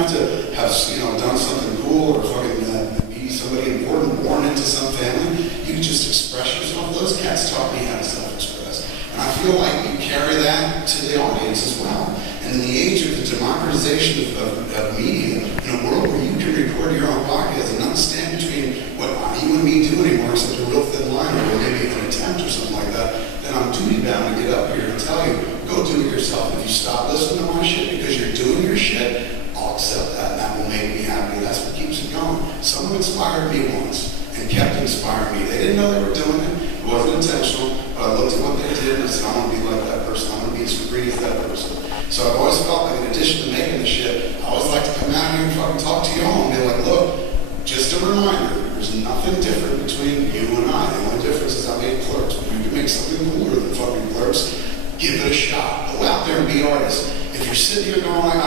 have to have, done something cool or fucking be somebody important, born into some family. You can just express yourself. Those cats taught me how to self-express. And I feel like you carry that to the audience as well. And in the age of the democratization of media, in a world where you can record your own podcast and not stand between what you and me do anymore, except a real thin line or maybe an attempt or something like that, then I'm duty bound to get up here and tell you, go do it yourself. If you stop listening to my shit because you're doing your shit, I'll accept that, and that will make me happy. That's what keeps it going. Someone inspired me once and kept inspiring me. They didn't know they were doing it. It wasn't intentional, but I looked at what they did and I said, I want to be like that person. I want to be as free as that person. So I've always felt like, in addition to making the shit, I always like to come out here and fucking talk to y'all and be like, look, just a reminder, there's nothing different between you and I. The only difference is I made Clerks. But you can make something cooler than fucking Clerks. Give it a shot. Go out there and be artists. If you're sitting here going like,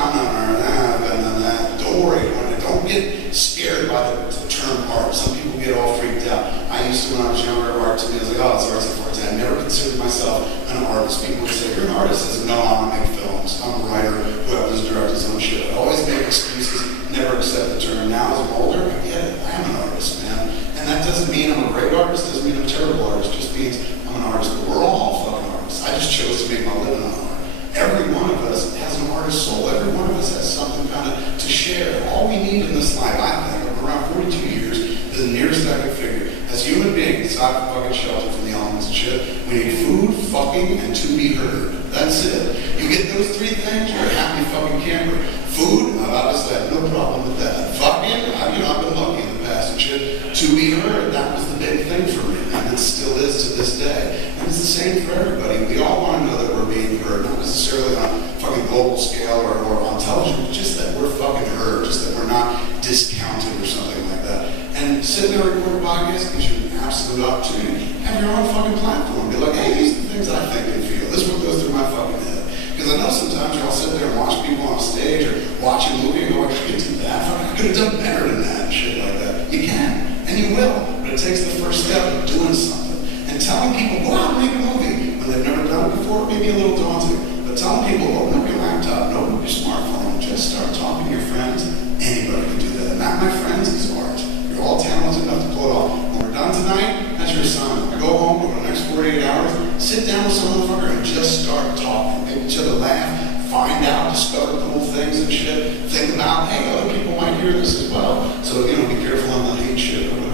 don't worry. Don't get scared by the term art. Some people get all freaked out. I used to, when I was younger, art to me, I was like, oh, it's artsy for I never considered myself an artist. People would say, you're an artist. I said, no, I make films. I'm a writer who happens to direct his own shit. I always make excuses, never accept the term. Now, as I'm older, I get it. I am an artist, man. And that doesn't mean I'm a great artist. Doesn't mean I'm a terrible artist. It just means I'm an artist. But we're all fucking artists. I just chose to make my living on art. Every one of us has an artist's soul. Every one of us has something kind of to share. All we need in this life, I think, of around 42 years, is the nearest I can figure. As human beings, aside from fucking shelter from the elements and shit, we need food, fucking, and to be heard. That's it. You get those three things, you're a happy fucking camper. Food, I've obviously had no problem with that. Fucking, I've been lucky in the past and shit. To be heard, that was the big thing for me, and it still is to this day. And it's the same for everybody. We all want to know that we're being heard, not necessarily on a fucking global scale or on television, but just that we're fucking heard, just that we're not discounted or something like that. And sitting there recording a podcast gives you an absolute opportunity. Have your own fucking platform. Be like, hey, these are the things I think and feel. This is what goes through my fucking head. Because I know sometimes y'all sit there and watch people on stage or watch a movie and go, I could do that. I could have done better than that and shit like that. You can, and you will. But it takes the first step of doing something. And telling people, go out and make a movie when they've never done it before, may be a little daunting. But telling people, open up your laptop, open up your smartphone, and just start talking to your friends. Anybody can do that. And that, my friends, is art. You're all talented enough to pull it off. When we're done tonight, that's your assignment. Go home over the next 48 hours, sit down with some motherfucker and just start talking. Make each other laugh, find out, discover cool things and shit. Think about, hey, other people might hear this as well. So, be careful on the hate shit or whatever.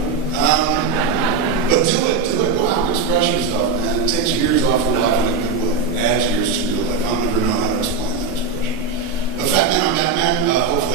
But do it. Go out and express yourself, man. It takes years off your life in a good way. It adds years to your life. I'll never know how to explain that expression. But Fat Man on Batman, hopefully